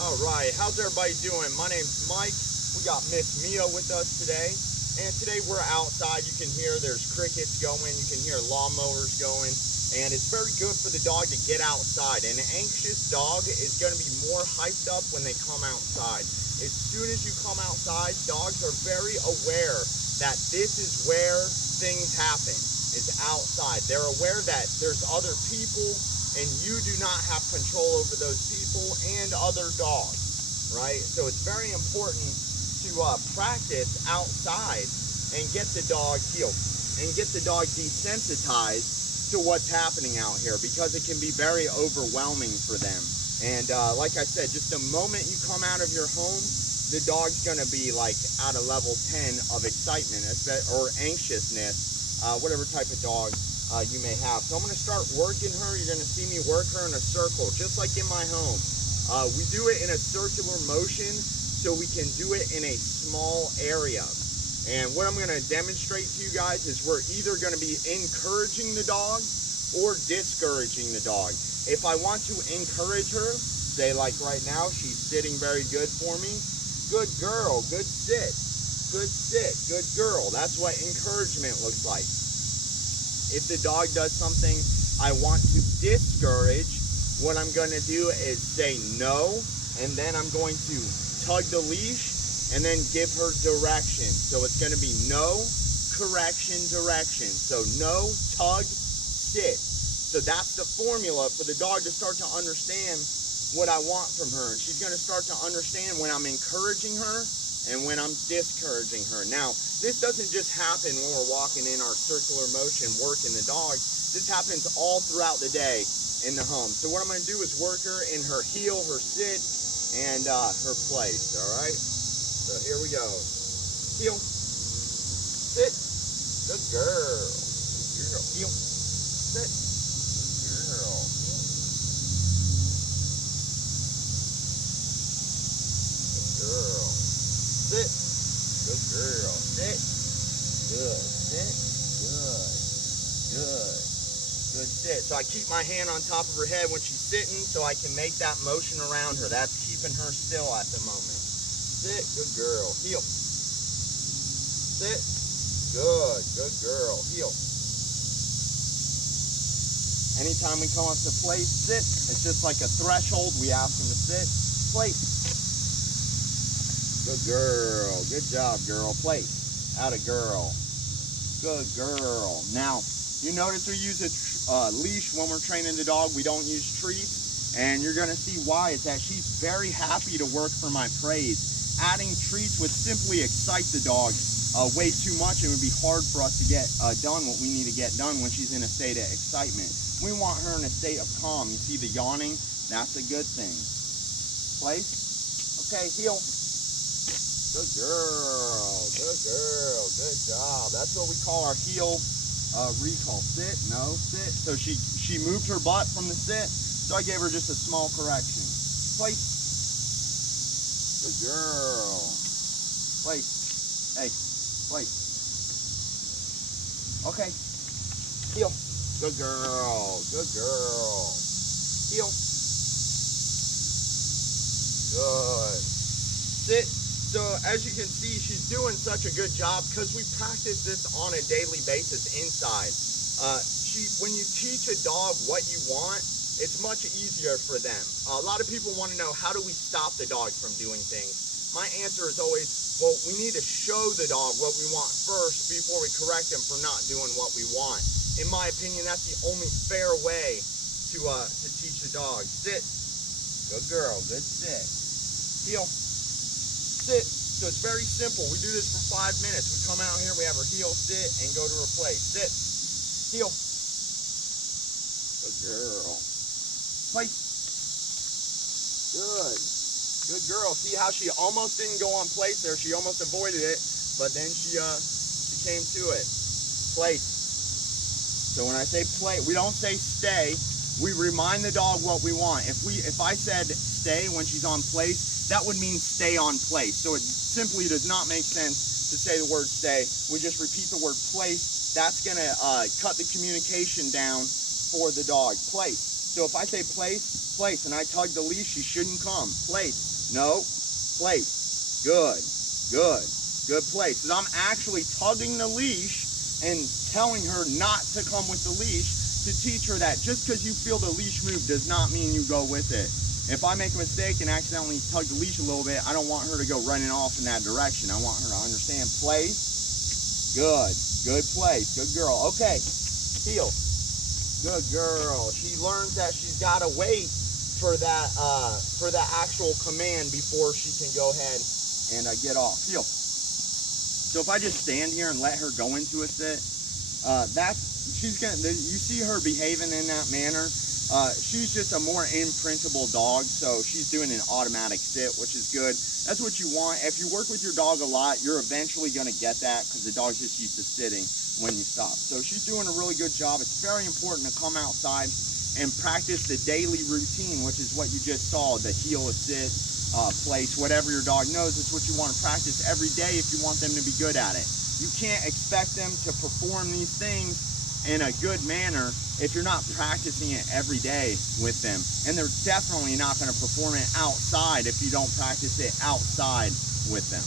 All right, how's everybody doing? My name's Mike. We got Miss Mia with us today. And today we're outside. You can hear there's crickets going, you can hear lawnmowers going, and it's very good for the dog to get outside. An anxious dog is going to be more hyped up when they come outside. As soon as you come outside, dogs are very aware that this is where things happen, is outside. They're aware that there's other people and you do not have control over those people and other dogs, right? So it's very important to practice outside and get the dog healed and get the dog desensitized to what's happening out here, because it can be very overwhelming for them. And like I said, just the moment you come out of your home, the dog's going to be like at a level 10 of excitement or anxiousness, whatever type of dog you may have. So I'm going to start working her. You're going to see me work her in a circle, just like in my home. We do it in a circular motion so we can do it in a small area. And what I'm going to demonstrate to you guys is we're either going to be encouraging the dog or discouraging the dog. If I want to encourage her, say like right now, she's sitting very good for me. Good girl, good sit, good girl. That's what encouragement looks like. If the dog does something I want to discourage, what I'm going to do is say no, and then I'm going to tug the leash and then give her direction. So it's going to be no, correction, direction. So no, tug, sit. So that's the formula for the dog to start to understand what I want from her. And she's going to start to understand when I'm encouraging her and when I'm discouraging her. Now, this doesn't just happen when we're walking in our circular motion working the dog. This happens all throughout the day in the home. So what I'm going to do is work her in her heel, her sit, and her place. All right? So here we go. Heel, sit, good girl. Heel, sit, good girl. Good girl. Sit. Good girl. Sit. Good. Sit. Good. Good. Good sit. So I keep my hand on top of her head when she's sitting so I can make that motion around her. That's keeping her still at the moment. Sit. Good girl. Heel. Sit. Good. Good girl. Heel. Anytime we come up to place, sit. It's just like a threshold. We ask them to sit. Place. Good girl. Good job, girl. Place. Atta girl. Good girl. Now, you notice we use a leash when we're training the dog. We don't use treats. And you're going to see why. It's that she's very happy to work for my praise. Adding treats would simply excite the dog way too much. It would be hard for us to get done what we need to get done when she's in a state of excitement. We want her in a state of calm. You see the yawning? That's a good thing. Place. Okay, heel. Good girl, good girl, good job. That's what we call our heel recall. Sit, no, sit. So she moved her butt from the sit, so I gave her just a small correction. Place. Good girl. Place. Hey, place. Okay. Heel. Good girl, good girl. Heel. Good. Sit. So as you can see, she's doing such a good job because we practice this on a daily basis inside. When you teach a dog what you want, it's much easier for them. A lot of people want to know, how do we stop the dog from doing things? My answer is always, well, we need to show the dog what we want first before we correct him for not doing what we want. In my opinion, that's the only fair way to teach the dog. Sit. Good girl. Good sit. Heel. Sit. So it's very simple. We do this for 5 minutes. We come out here, we have her heel, sit, and go to her place. Sit. Heel. Good girl. Place. Good. Good girl. See how she almost didn't go on place there. She almost avoided it, but then she came to it. Place. So when I say play, we don't say stay. We remind the dog what we want. If I said stay when she's on place, that would mean stay on place. So it simply does not make sense to say the word stay. We just repeat the word place. That's gonna cut the communication down for the dog. Place. So if I say place, place, and I tug the leash, she shouldn't come. Place. No. Place. Good. Good. Good place. Because I'm actually tugging the leash and telling her not to come with the leash to teach her that just because you feel the leash move does not mean you go with it. If I make a mistake and accidentally tug the leash a little bit, I don't want her to go running off in that direction. I want her to understand place. Good. Good place. Good girl. Okay. Heel. Good girl. She learns that she's got to wait for that actual command before she can go ahead and get off. Heel. So if I just stand here and let her go into a sit, you see her behaving in that manner. She's just a more imprintable dog, so she's doing an automatic sit, which is good. That's what you want. If you work with your dog a lot, you're eventually going to get that because the dog's just used to sitting when you stop. So she's doing a really good job. It's very important to come outside and practice the daily routine, which is what you just saw, the heel, a sit, place, whatever your dog knows. It's what you want to practice every day if you want them to be good at it. You can't expect them to perform these things in a good manner if you're not practicing it every day with them. And they're definitely not going to perform it outside if you don't practice it outside with them.